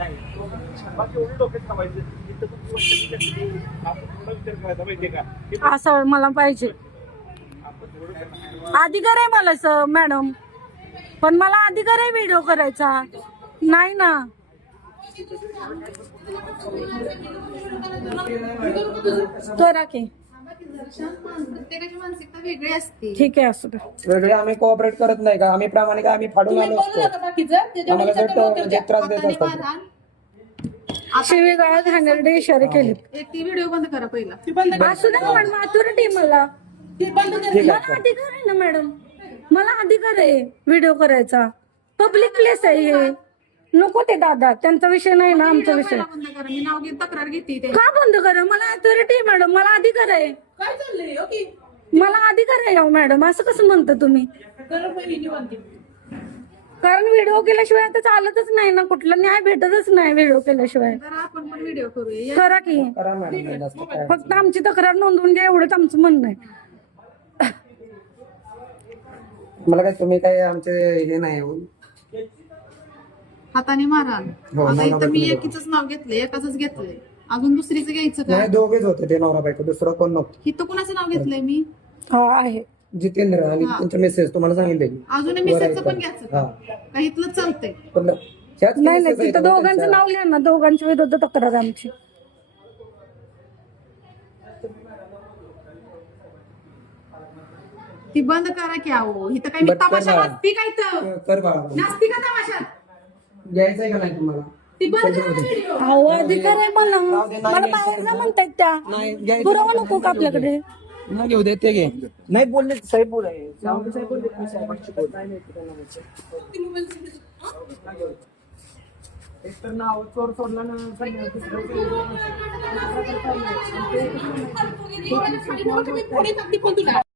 नाही बाकी एवढं डोक्यात ठेवायचं इथं पण गोष्ट आपण थोडा विचार करायचा माहितीये का असं मला पाहिजे. आपण थोडं अधिकार आहे मला मॅडम, पण मला अधिकार आहे व्हिडिओ करायचा. नाही ना, करा की. प्रत्येकाची मानसिकता वेगळी असते. ठीक आहे, असू दे. वेगळे आम्ही कोऑपरेट करत नाही का? आम्ही प्रामाणिक आम्ही फाडून आलो असतो. आम्हाला जर म्हणजे त्रास देत हाताने असतात. मारहाण. शिवीगाळ घाणेरडे इशारे केले. एक ती व्हिडिओ बंद करा पहिला. असू दे ना मॅडम, अथॉरिटी मला. ठीक मला आहे. अधिकार आहे ना मॅडम, मला अधिकार आहे व्हिडिओ करायचा. पब्लिक प्लेस आहे हे. नको ते दादा, त्यांचा विषय नाही ना, आमचा विषय. पहिला बंद करा. मी नाव घेऊन तक्रार घेते ते. का बंद करा? मला अथॉरिटी आहे मॅडम, मला अधिकार आहे. काय चाललंय? ओके. मला अधिकार आहे मॅडम, असं कसं म्हणता तुम्ही? कारण व्हिडिओ केल्याशिवाय आता चालतच नाही ना, कुठला न्याय भेटतच नाही व्हिडिओ केल्याशिवाय. जरा आपण पण व्हिडिओ करूया. करा की. करा मॅडम, जास्त काय. फक्त आमची तक्रार नोंदवून घ्या, एवढंच आमचं म्हणणं आहे. मला काय तुम्ही काय आमचे हे नाही हो. हाताने मारहाण. हो, आता मला इथं मी भेटलं. एकीच नाव घेतलंय, एकाच घेतलंय. अजून दुसरीचं घ्यायचं का? नाही, दोघेच होते ते नवरा बायको, दुसरं कोण नव्हतं. इथं कुणाचं नाव घेतलंय मी? हा आहे. जितेंद्र आणि हा. त्यांचे मेसेज तुम्हाला सांगितले. अजून मेसेजचं पण घ्यायचं का? का इथलं चालतंय? नाही नाही, तिथं दोघांचं नाव लिहा ना, दोघांच्या विरुद्ध तक्रार आहे आमची. ती बंद करा की अहो. इथं काय मी बंद तमाशा करा. वाजती का इथं? कर बाळा, नाचती का तमाशात? घ्यायचंय का नाही तुम्हाला? ती बंद करा व्हिडिओ. अहो अधिकार आहे मला. मला बाहेर जा म्हणतायत त्या. नाही घ्यायचं. पुरावा नको का आपल्याकडे? नाही घेऊ दे, ते घे. नाही बोलले साहेब बोलाय साहेब बोलले साहेबांशी बोल एक तर नाव चोर सोडला ना फोन तुला